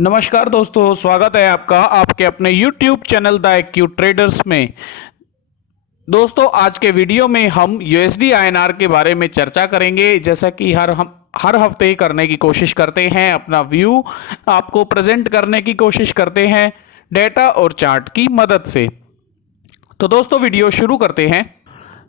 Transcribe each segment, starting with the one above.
नमस्कार दोस्तों, स्वागत है आपका आपके अपने YouTube channel the acute traders में। दोस्तों, आज के वीडियो में हम USD INR के बारे में चर्चा करेंगे। जैसा कि हर हफ्ते ही करने की कोशिश करते हैं, अपना व्यू आपको प्रेजेंट करने की कोशिश करते हैं डेटा और चार्ट की मदद से। तो दोस्तों, वीडियो शुरू करते हैं।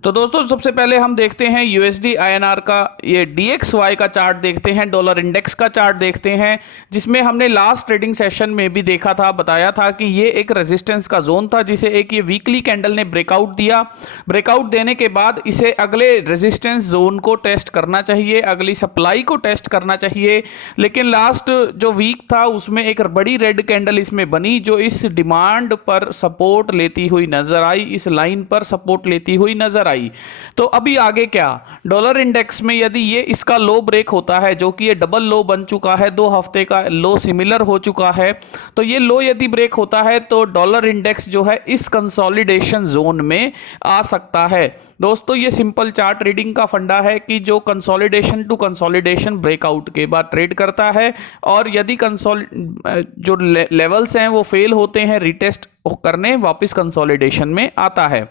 तो दोस्तों, सबसे पहले हम देखते हैं USD INR का ये DXY का चार्ट देखते हैं, डॉलर इंडेक्स का चार्ट देखते हैं, जिसमें हमने लास्ट ट्रेडिंग सेशन में भी देखा था, बताया था कि ये एक रेजिस्टेंस का जोन था जिसे एक ये वीकली कैंडल ने ब्रेकआउट दिया। ब्रेकआउट देने के बाद इसे अगले रेजिस्टेंस जोन को टेस्ट करना चाहिए, अगली सप्लाई को टेस्ट करना चाहिए। लेकिन लास्ट जो वीक था उसमें एक बड़ी रेड कैंडल इसमें बनी जो इस डिमांड पर सपोर्ट लेती हुई नजर आई, इस लाइन पर सपोर्ट लेती हुई नजर आई। तो अभी आगे क्या, डॉलर इंडेक्स में यदि ये इसका लो ब्रेक होता है, जो कि ये डबल लो बन चुका है, 2 हफ्ते का लो सिमिलर हो चुका है, तो ये लो यदि ब्रेक होता है तो डॉलर इंडेक्स जो है इस कंसोलिडेशन जोन में आ सकता है। दोस्तों, ये सिंपल चार्ट रीडिंग का फंडा है कि जो कंसोलिडेशन टू कंसोलिडेशन ब्रेकआउट के बाद ट्रेड करता है, और यदि जो लेवल्स हैं वो फेल होते हैं, रिटेस्ट करने वापस कंसोलिडेशन में आता है।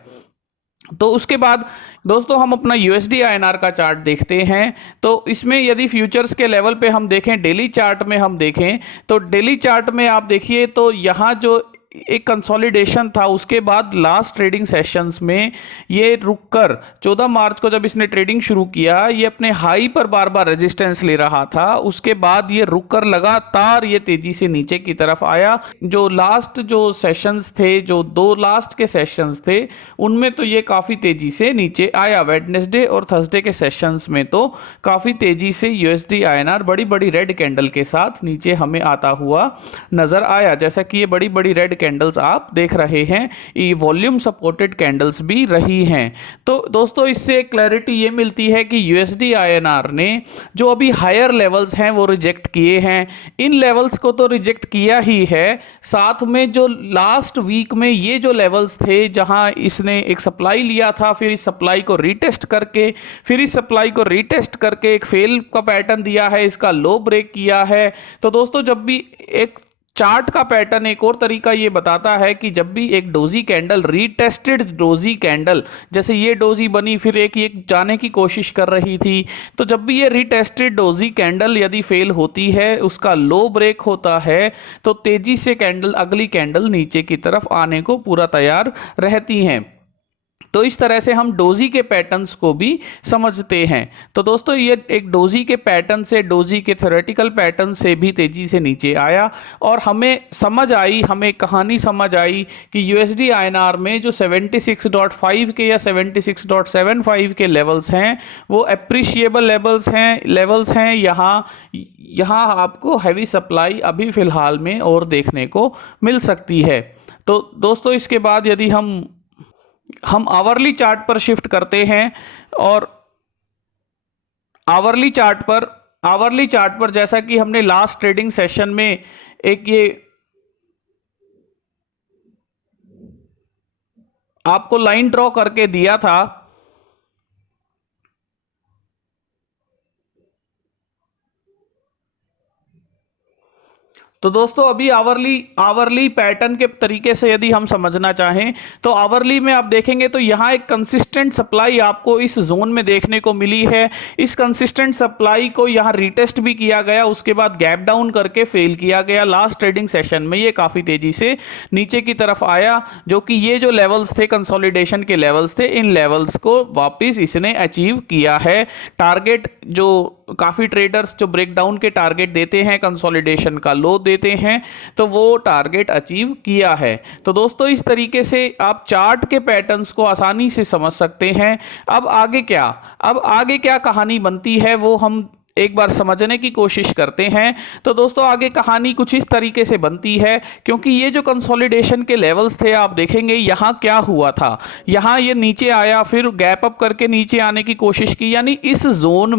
तो उसके बाद दोस्तों हम अपना USD INR का चार्ट देखते हैं। तो इसमें यदि फ्यूचर्स के लेवल पे हम देखें, डेली चार्ट में हम देखें, तो डेली चार्ट में आप देखिए तो यहाँ जो एक कंसोलिडेशन था, उसके बाद लास्ट ट्रेडिंग सेशंस में ये रुककर 14 मार्च को जब इसने ट्रेडिंग शुरू किया, ये अपने हाई पर बार बार रेजिस्टेंस ले रहा था। उसके बाद ये रुककर लगातार ये तेजी से नीचे की तरफ आया। जो लास्ट जो सेशंस थे, जो 2 लास्ट के सेशंस थे, उनमें तो ये काफ़ी तेजी से नीचे आया। वेडनेसडे और थर्सडे के सेशंस में तो काफ़ी तेजी से USD INR बड़ी बड़ी रेड कैंडल के साथ नीचे हमें आता हुआ नजर आया। जैसा कि ये बड़ी बड़ी रेड कैंडल्स आप देख रहे हैं, ये वॉल्यूम सपोर्टेड कैंडल्स भी रही हैं। तो दोस्तों, इससे क्लैरिटी ये मिलती है कि USD INR ने जो अभी हायर लेवल्स हैं वो रिजेक्ट किए हैं। इन लेवल्स को तो रिजेक्ट किया ही है, साथ में जो लास्ट वीक में ये जो लेवल्स थे जहां इसने एक सप्लाई लिया था, फिर इस सप्लाई को रीटेस्ट करके, फिर इस सप्लाई को रीटेस्ट करके एक फेल का पैटर्न दिया है, इसका लो ब्रेक किया है। तो दोस्तों, जब भी एक चार्ट का पैटर्न, एक और तरीका ये बताता है कि जब भी एक डोजी कैंडल, रीटेस्टेड डोजी कैंडल, जैसे ये डोजी बनी फिर एक ये जाने की कोशिश कर रही थी, तो जब भी ये रीटेस्टेड डोजी कैंडल यदि फेल होती है, उसका लो ब्रेक होता है, तो तेजी से कैंडल, अगली कैंडल नीचे की तरफ आने को पूरा तैयार रहती हैं। तो इस तरह से हम डोजी के पैटर्न्स को भी समझते हैं। तो दोस्तों, ये एक डोजी के पैटर्न से, डोजी के थ्योरेटिकल पैटर्न से भी तेजी से नीचे आया, और हमें समझ आई, हमें कहानी समझ आई कि USD INR में जो 76.5 के या 76.75 के लेवल्स हैं वो अप्रिशिएबल लेवल्स हैं। यहाँ आपको हैवी सप्लाई अभी फिलहाल में और देखने को मिल सकती है। तो दोस्तों, इसके बाद यदि हम आवरली चार्ट पर शिफ्ट करते हैं, और आवरली चार्ट पर जैसा कि हमने लास्ट ट्रेडिंग सेशन में एक ये आपको लाइन ड्रॉ करके दिया था, तो दोस्तों अभी आवरली पैटर्न के तरीके से यदि हम समझना चाहें, तो आवरली में आप देखेंगे तो यहाँ एक कंसिस्टेंट सप्लाई आपको इस जोन में देखने को मिली है। इस कंसिस्टेंट सप्लाई को यहाँ रीटेस्ट भी किया गया, उसके बाद गैप डाउन करके फेल किया गया। लास्ट ट्रेडिंग सेशन में ये काफ़ी तेजी से नीचे की तरफ आया, जो कि ये जो लेवल्स थे, कंसोलिडेशन के लेवल्स थे, इन लेवल्स को वापस इसने अचीव किया है। टारगेट जो काफ़ी ट्रेडर्स जो ब्रेकडाउन के टारगेट देते हैं, कंसोलिडेशन का लो देते हैं, तो वो टारगेट अचीव किया है। तो दोस्तों, इस तरीके से आप चार्ट के पैटर्न्स को आसानी से समझ सकते हैं। अब आगे क्या कहानी बनती है वो हम एक बार समझने की कोशिश करते हैं। तो दोस्तों, आगे कहानी कुछ इस तरीके से बनती है, क्योंकि ये जो कंसोलिडेशन के लेवल्स थे, आप देखेंगे यहाँ क्या हुआ था, यहाँ ये नीचे आया, फिर गैप अप करके नीचे आने की कोशिश की, यानी इस जोन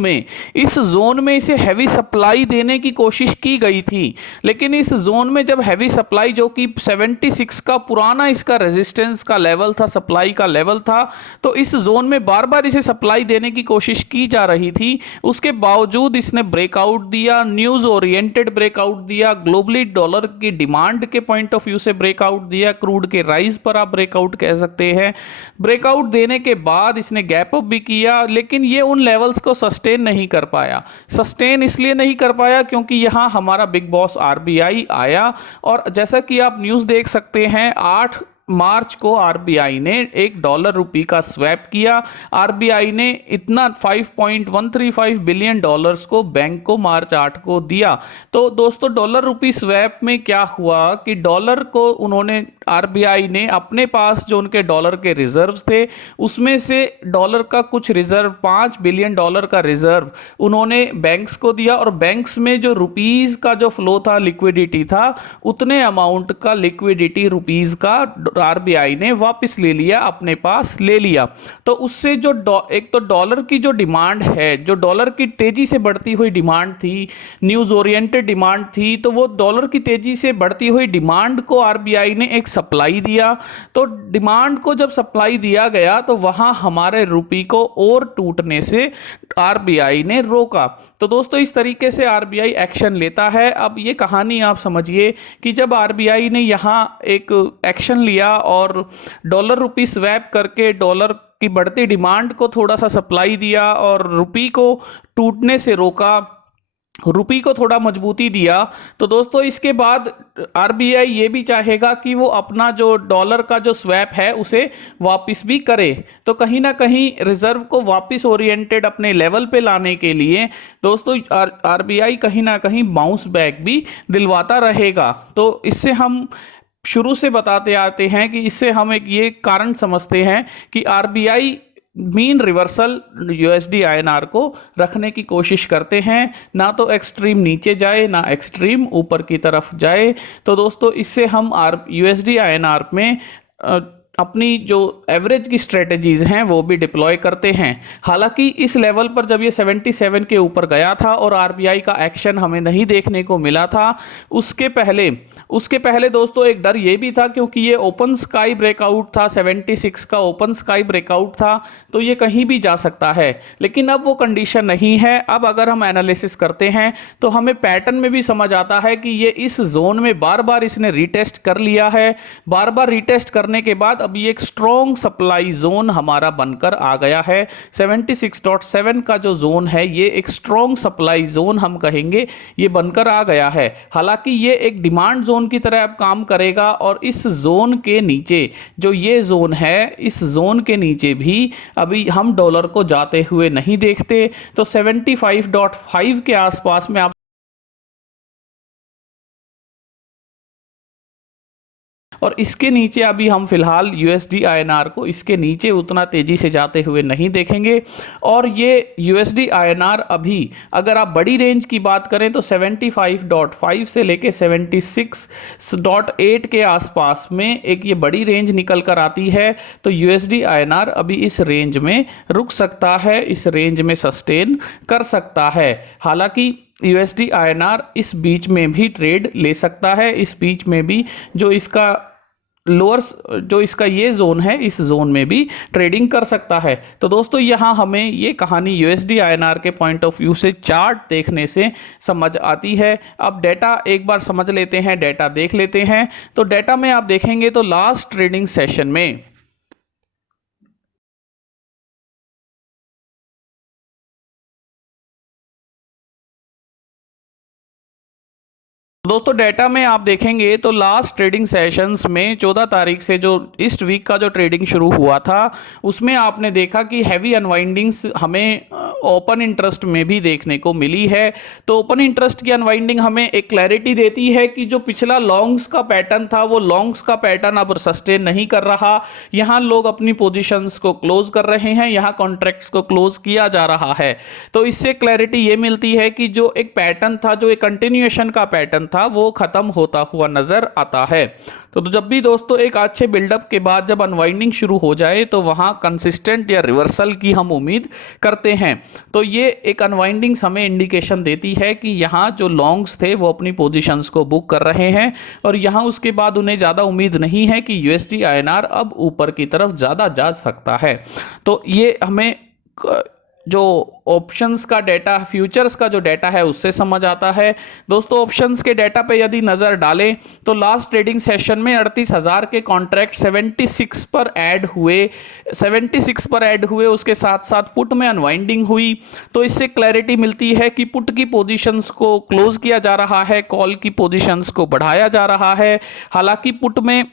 में इसे हैवी सप्लाई देने की कोशिश की गई थी। लेकिन इस जोन में जब हैवी सप्लाई, जो कि 76 का पुराना इसका रेजिस्टेंस का लेवल था, सप्लाई का लेवल था, तो इस जोन में बार बार इसे सप्लाई देने की कोशिश की जा रही थी। उसके बावजूद बावजूद इसने ब्रेकआउट दिया, न्यूज ओरिएंटेड ब्रेकआउट दिया, ग्लोबली डॉलर की डिमांड के पॉइंट ऑफ व्यू से ब्रेकआउट दिया, क्रूड के राइज पर आप ब्रेकआउट कह सकते हैं। ब्रेकआउट देने के बाद इसने गैप अप भी किया, लेकिन ये उन लेवल्स को सस्टेन नहीं कर पाया। सस्टेन इसलिए नहीं कर पाया क्योंकि यहाँ हमारा बिग बॉस आरबीआई आया, और जैसा कि आप न्यूज़ देख सकते हैं 8 मार्च को आरबीआई ने $1 रुपये का स्वैप किया। आरबीआई ने इतना 5.135 बिलियन डॉलर्स को बैंक को मार्च 8 को दिया। तो दोस्तों डॉलर रुपी स्वैप में क्या हुआ कि डॉलर को उन्होंने आरबीआई ने अपने पास जो उनके डॉलर के रिजर्व्स थे उसमें से डॉलर का कुछ रिजर्व $5 बिलियन का रिजर्व उन्होंने बैंक्स को दिया, और बैंक्स में जो रुपीज का जो फ्लो था, लिक्विडिटी था, उतने अमाउंट का लिक्विडिटी रुपीज का आरबीआई ने वापस ले लिया, अपने पास ले लिया। तो उससे जो एक तो डॉलर की जो डिमांड है, जो डॉलर की तेजी से बढ़ती हुई डिमांड थी, न्यूज ओरिएंटेड डिमांड थी, तो वो डॉलर की तेजी से बढ़ती हुई डिमांड को आरबीआई ने एक सप्लाई दिया। तो डिमांड को जब सप्लाई दिया गया तो वहां हमारे रुपये को और टूटने से आरबीआई ने रोका। तो दोस्तों इस तरीके से आरबीआई एक्शन लेता है। अब ये कहानी आप समझिए कि जब आरबीआई ने यहाँ एक एक्शन लिया और डॉलर रुपी स्वैप करके डॉलर की बढ़ती डिमांड को थोड़ा सा सप्लाई दिया और रुपये को टूटने से रोका, रुपये को थोड़ा मजबूती दिया, तो दोस्तों इसके बाद आरबीआई ये भी चाहेगा कि वो अपना जो डॉलर का जो स्वैप है उसे वापस भी करे। तो कहीं ना कहीं रिजर्व को वापस ओरिएंटेड अपने लेवल पे लाने के लिए दोस्तों आरबीआई कहीं ना कहीं बाउंस बैक भी दिलवाता रहेगा। तो इससे हम शुरू से बताते आते हैं कि इससे हम एक ये कारण समझते हैं कि RBI mean reversal USD INR को रखने की कोशिश करते हैं, ना तो एक्सट्रीम नीचे जाए ना एक्सट्रीम ऊपर की तरफ जाए। तो दोस्तों इससे हम यूएसडी आईएनआर में अपनी जो एवरेज की स्ट्रेटजीज हैं वो भी डिप्लॉय करते हैं। हालांकि इस लेवल पर जब ये 77 के ऊपर गया था और आरबीआई का एक्शन हमें नहीं देखने को मिला था, उसके पहले दोस्तों एक डर ये भी था क्योंकि ये ओपन स्काई ब्रेकआउट था, 76 का ओपन स्काई ब्रेकआउट था, तो ये कहीं भी जा सकता है। लेकिन अब वो कंडीशन नहीं है। अब अगर हम एनालिसिस करते हैं तो हमें पैटर्न में भी समझ आता है कि ये इस जोन में बार बार इसने रीटेस्ट कर लिया है। बार बार रीटेस्ट करने के बाद अब ये एक स्ट्रॉन्ग सप्लाई जोन हमारा बनकर आ गया है। 76.7 का जो जोन है ये एक स्ट्रॉन्ग सप्लाई जोन हम कहेंगे, ये बनकर आ गया है। हालांकि ये एक डिमांड जोन की तरह अब काम करेगा, और इस जोन के नीचे जो ये जोन है, इस जोन के नीचे भी अभी हम डॉलर को जाते हुए नहीं देखते। तो 75.5 के आसपास में आप, और इसके नीचे अभी हम फिलहाल यूएसडी आईएनआर को इसके नीचे उतना तेजी से जाते हुए नहीं देखेंगे। और ये यूएसडी आईएनआर अभी अगर आप बड़ी रेंज की बात करें तो 75.5 से लेके 76.8 के आसपास में एक ये बड़ी रेंज निकल कर आती है। तो यूएसडी आईएनआर अभी इस रेंज में रुक सकता है, इस रेंज में सस्टेन कर सकता है। हालांकि यूएसडी आईएनआर इस बीच में भी ट्रेड ले सकता है, इस बीच में भी जो इसका जो इसका ये जोन है, इस जोन में भी ट्रेडिंग कर सकता है। तो दोस्तों यहाँ हमें ये कहानी यूएसडी आईएनआर के पॉइंट ऑफ व्यू से चार्ट देखने से समझ आती है। अब डेटा एक बार समझ लेते हैं, डेटा देख लेते हैं। तो डेटा में आप देखेंगे तो लास्ट ट्रेडिंग सेशन में दोस्तों डेटा में आप देखेंगे तो लास्ट ट्रेडिंग सेशंस में 14 तारीख से जो इस वीक का जो ट्रेडिंग शुरू हुआ था उसमें आपने देखा कि हैवी अनवाइंडिंग्स हमें ओपन इंटरेस्ट में भी देखने को मिली है। तो ओपन इंटरेस्ट की अनवाइंडिंग हमें एक क्लैरिटी देती है कि जो पिछला लॉन्ग्स का पैटर्न था वो लॉन्ग्स का पैटर्न अब सस्टेन नहीं कर रहा। यहाँ लोग अपनी पोजीशंस को क्लोज कर रहे हैं, यहाँ कॉन्ट्रैक्ट्स को क्लोज किया जा रहा है। तो इससे क्लैरिटी ये मिलती है कि जो एक पैटर्न था, जो एक कंटिन्यूएशन का पैटर्न था, वो खत्म होता हुआ नजर आता है। तो जब भी दोस्तों एक अच्छे बिल्डअप के बाद जब अनवाइंडिंग शुरू हो जाए तो वहां कंसिस्टेंट या रिवर्सल की हम उम्मीद करते हैं। तो ये एक अनवाइंडिंग हमें इंडिकेशन देती है कि यहाँ जो लॉन्ग्स थे वो अपनी पोजीशंस को बुक कर रहे हैं, और यहाँ उसके बाद उन्हें ज़्यादा उम्मीद नहीं है कि यूएसडी आईएनआर अब ऊपर की तरफ ज़्यादा जा सकता है। तो ये हमें जो ऑप्शंस का डाटा, फ्यूचर्स का जो डाटा है उससे समझ आता है। दोस्तों ऑप्शंस के डाटा पे यदि नज़र डालें तो लास्ट ट्रेडिंग सेशन में 38,000 के कॉन्ट्रैक्ट 76 पर ऐड हुए, 76 पर ऐड हुए, उसके साथ साथ पुट में अनवाइंडिंग हुई। तो इससे क्लैरिटी मिलती है कि पुट की पोजीशंस को क्लोज किया जा रहा है, कॉल की पोजीशंस को बढ़ाया जा रहा है। हालांकि पुट में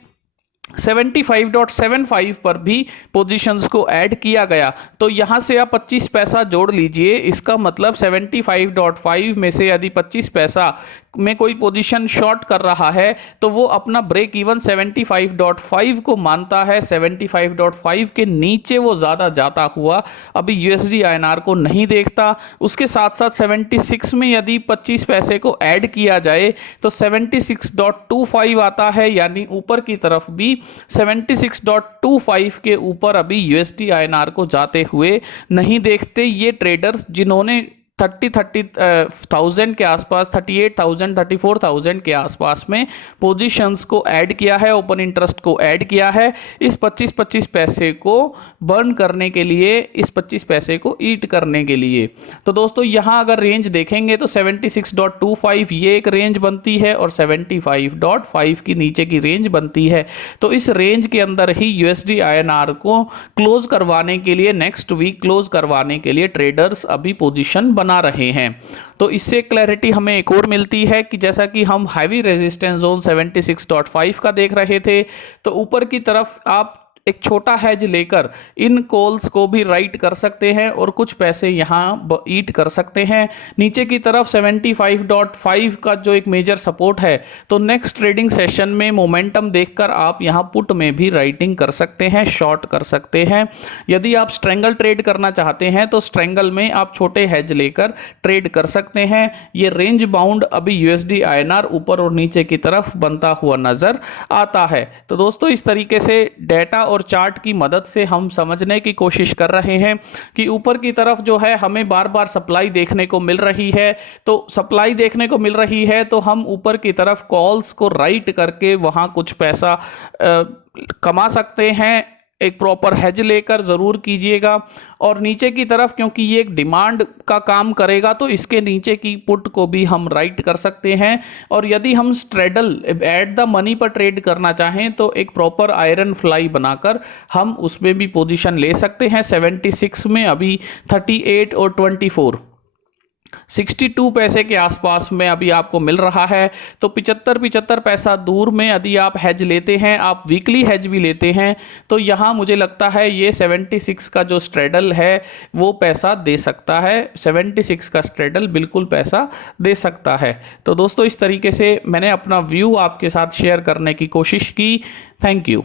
75.75 पर भी पोजीशंस को ऐड किया गया। तो यहां से आप 25 पैसा जोड़ लीजिए, इसका मतलब 75.5 में से यदि 25 पैसा में कोई पोजीशन शॉर्ट कर रहा है तो वो अपना ब्रेक इवन 75.5 को मानता है। 75.5 के नीचे वो ज़्यादा जाता हुआ अभी यूएसडी आईएनआर को नहीं देखता। उसके साथ साथ 76 में यदि 25 पैसे को ऐड किया जाए तो 76.25 आता है, यानी ऊपर की तरफ भी 76.25 के ऊपर अभी यूएसडी आईएनआर को जाते हुए नहीं देखते ये ट्रेडर्स, जिन्होंने 30,000 के आसपास, 38,000 34,000 के आसपास में पोजीशंस को ऐड किया है, ओपन इंटरेस्ट को ऐड किया है इस 25 पैसे को बर्न करने के लिए, इस 25 पैसे को ईट करने के लिए। तो दोस्तों यहां अगर रेंज देखेंगे तो 76.25 ये एक रेंज बनती है और 75.5 की नीचे की रेंज बनती है। तो इस रेंज के अंदर ही यूएसडी आईएनआर को क्लोज करवाने के लिए, नेक्स्ट वीक क्लोज करवाने के लिए ट्रेडर्स अभी पोजीशन बना रहे हैं। तो इससे क्लैरिटी हमें एक और मिलती है कि जैसा कि हम हैवी रेजिस्टेंस जोन 76.5 का देख रहे थे, तो ऊपर की तरफ आप एक छोटा हेज लेकर इन कॉल्स को भी राइट कर सकते हैं और कुछ पैसे यहां ईट कर सकते हैं। नीचे की तरफ 75.5 का जो एक मेजर सपोर्ट है, तो नेक्स्ट ट्रेडिंग सेशन में मोमेंटम देखकर आप यहां पुट में भी राइटिंग कर सकते हैं, शॉर्ट कर सकते हैं। यदि आप स्ट्रेंगल ट्रेड करना चाहते हैं तो स्ट्रेंगल में आप छोटे हेज लेकर ट्रेड कर सकते हैं। ये रेंज बाउंड अभी यूएसडी आईएनआर ऊपर और नीचे की तरफ बनता हुआ नजर आता है। तो दोस्तों इस तरीके से डेटा और चार्ट की मदद से हम समझने की कोशिश कर रहे हैं कि ऊपर की तरफ जो है हमें बार बार सप्लाई देखने को मिल रही है। तो सप्लाई देखने को मिल रही है तो हम ऊपर की तरफ कॉल्स को राइट करके वहां कुछ पैसा कमा सकते हैं। एक प्रॉपर हेज लेकर ज़रूर कीजिएगा। और नीचे की तरफ क्योंकि ये एक डिमांड का काम करेगा तो इसके नीचे की पुट को भी हम राइट कर सकते हैं। और यदि हम स्ट्रेडल एट द मनी पर ट्रेड करना चाहें तो एक प्रॉपर आयरन फ्लाई बनाकर हम उसमें भी पोजीशन ले सकते हैं। 76 में अभी 38 और 24 62 पैसे के आसपास में अभी आपको मिल रहा है। तो 75 पैसा दूर में यदि आप हेज लेते हैं, आप वीकली हेज भी लेते हैं, तो यहाँ मुझे लगता है ये 76 का जो स्ट्रेडल है वो पैसा दे सकता है। 76 का स्ट्रेडल बिल्कुल पैसा दे सकता है। तो दोस्तों इस तरीके से मैंने अपना व्यू आपके साथ शेयर करने की कोशिश की। Thank you.